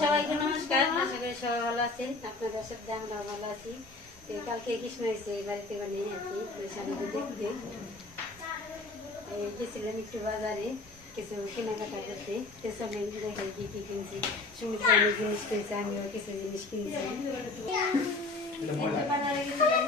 সবাইকে নমস্কার। আশা করি সবাই ভালো আছেন। আপনাদের সাথে আমরা ভালো আছি। কালকে কৃষ্ণ এসে বাড়িতে বানিয়ে আছি দেখতে গেছিলাম একটু বাজারে কিছু কেনাকাটা করতে। চলেন দেখে কি কি কিনছি। সুমিত্রা অনেক জিনিস কিনছে, আমিও কিছু জিনিস কিনছি। বাজারে গেছিলাম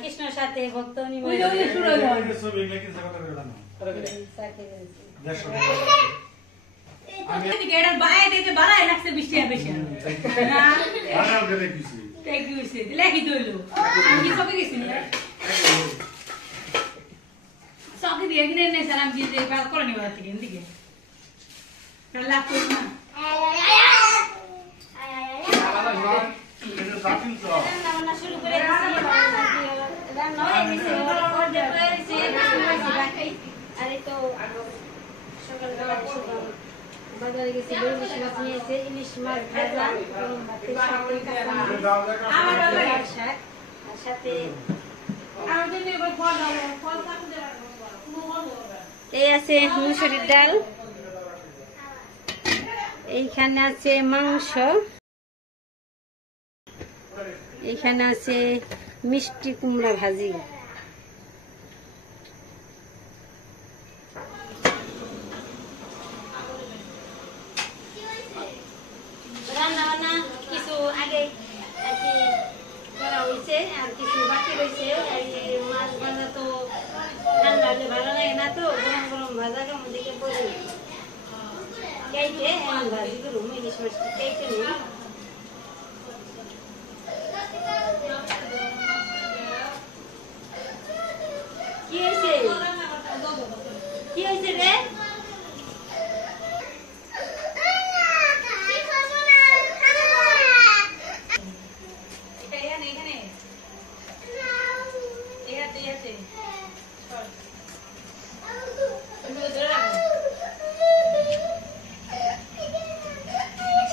কৃষ্ণর সাথে ভক্ত বাজারে গেছি ইলিশ মাছ নিয়েছে, ইলিশ মাছ ভাজা সাথে এই আছে মুসুরির ডাল, এইখানে আছে মাংস, এইখানে আছে মিষ্টি কুমড়া ভাজি। রান্না বান্না কিছু আগে আর কি করা হয়েছে, আর কিছু বাকি রয়েছে। মাছ ভাজা তো ঠান্ডা হলে ভালো লাগে না, তো গরম গরম ভাজা কেমন দিকে পরে কেটে এমন ভাজি করুন। ইলিশ মাছটা কেটে নিই। কি হয়েছে কি হয়েছে রে?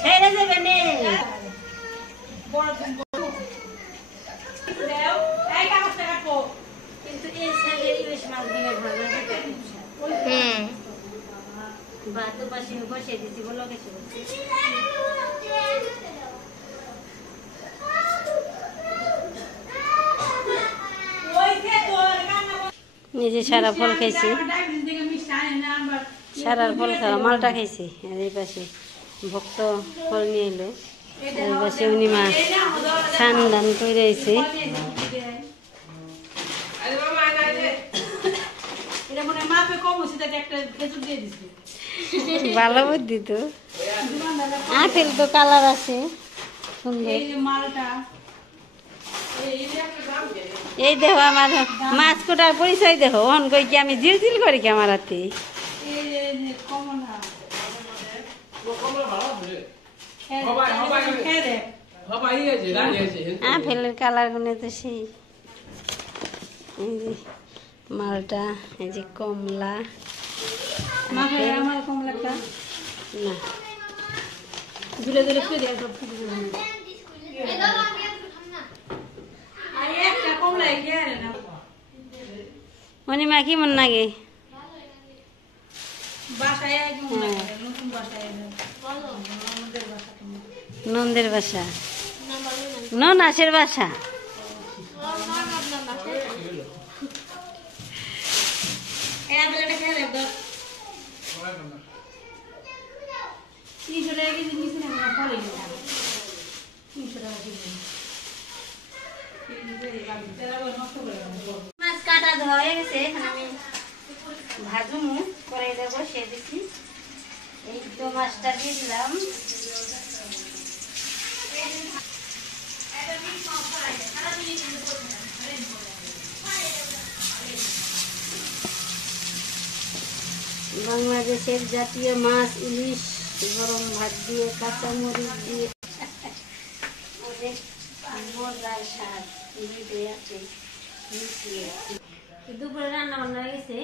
ছেড়ে দেবে নে কিন্তু এই সাইডে ইলিশ মাছ দিয়ে ভাজা ভাত পাশে বসিয়ে দিচ্ছি, বলো কিছু নিজে সারা ফল খাইছি, সারার ফল খাওয়া মালটা খাইছি। আর এই পাশে ভক্ত ফল নিয়ে এলো, এই পাশে উনি মা স্নান দান করে আইছে। ভালো বুদ্ধি তো, আপেল তো কালার আছে সুন্দর। এই দেখো আমার মাছ কোটার পরিচয় দেখো, অন কই কি আমি জিল জিল করি কি আমার হাতে। আপেলের কালার গুলো তো সেই, এই যে মালটা, এই যে কমলা, আমার কমলাটা না ধুলে ধুলে ফিরে দিয়ে সব কিছু অনিমা কেমন লাগে নন্দের বাসা নাসের বাসা মাছ কাটা হয়ে গেছে আমি ভাজুমু করে দেবো সে দিচ্ছি এই তো মাছটা দিয়ে দিলাম বাংলাদেশের জাতীয় মাছ ইলিশ গরম ভাত দিয়ে কাঁচামরিচ দিয়ে অনেক মজার স্বাদ আছে দুপুরে রান্না বান্না গেছে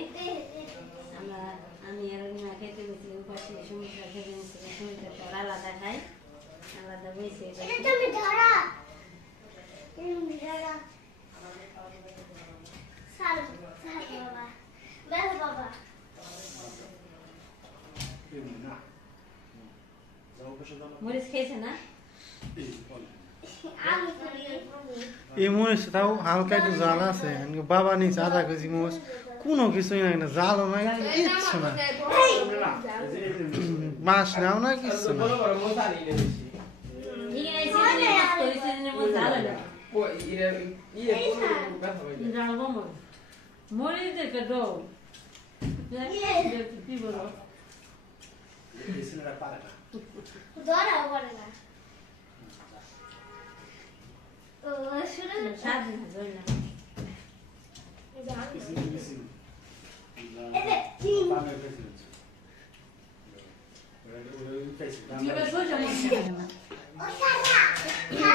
আমি আর খেতে গেছি উপাসে সমুদ্র খেতে গেছি সমুদ্র তো আলাদা খাই আলাদা বইছে মরিচ খেয়েছে না এই মরিচ তাও হালকা একটু জাল আছে বাবা নিচে আধা কেজি মরিচ কোনো কিছুই নাই না জালও নাই কিচ্ছু না মাছ নাও না কিচ্ছু না মরিচ দেখে ডো কি বলো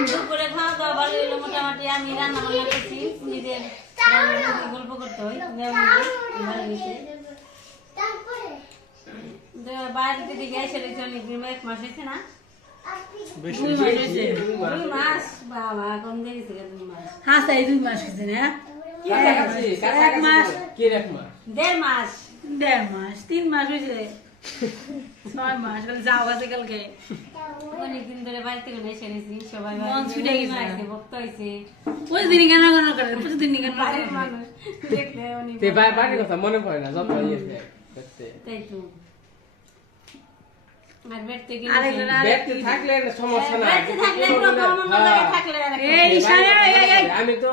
দুপুরে খাওয়া দাওয়া ভালো হইলো মোটামুটি আমি রান্না বান্না করছি নিজের গল্প করতে হয় ভালো হয়েছে বাড়িতে দিকে এসে অনেক এক মাস হয়েছে না 2 মাস বাবা কম দিয়েছে 2 মাস হ্যাঁ তাই 2 মাস হয়েছে না 1 মাস 1.5 মাস 3 মাস হয়েছে 6 মাস যাও আছে কালকে অনেকদিন ধরে বাড়িতে করে এসে নিয়েছি সবাই মন ছুটে গেছে ভক্ত হয়েছে প্রতিদিন কেন করে প্রতিদিন কেন মানুষ দেখলে অনেক বাড়ির কথা মনে পড়ে না যত ইয়েছে তাই তো আর বেড়তে থাকলে সমস্যা না আমি তো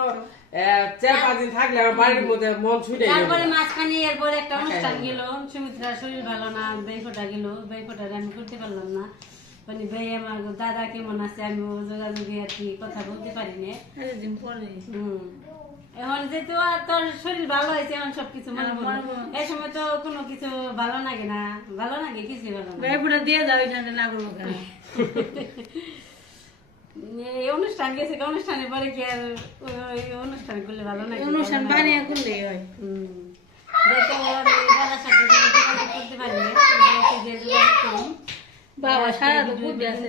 4-5 দিন থাকলে আমার বাড়ির মধ্যে মন ছুটে গেল তারপরে মাঝখানে এরপরে একটা অনুষ্ঠান গেল সুমিত্রার শরীর ভালো না বেফোটা গেল বেফোটারে আমি করতে পারলাম না মানে ভাই আমার দাদা কেমন আছে আমি যোগাযোগে আর কি কথা বলতে পারি না এখন যেহেতু তোর শরীর ভালো হয়েছে এখন সবকিছু মনে পড়লো এই সময় তো কোনো কিছু ভালো লাগে না ভালো লাগে কিছু ভালো না বেফোটা দিয়ে যাও এটা না করবো কেন এই অনুষ্ঠান গেছে অনুষ্ঠানের পরে কি আর অনুষ্ঠান করলে ভালো লাগে অনুষ্ঠান বানিয়ে করলে হয় বাবা সারা তো বুঝে আছে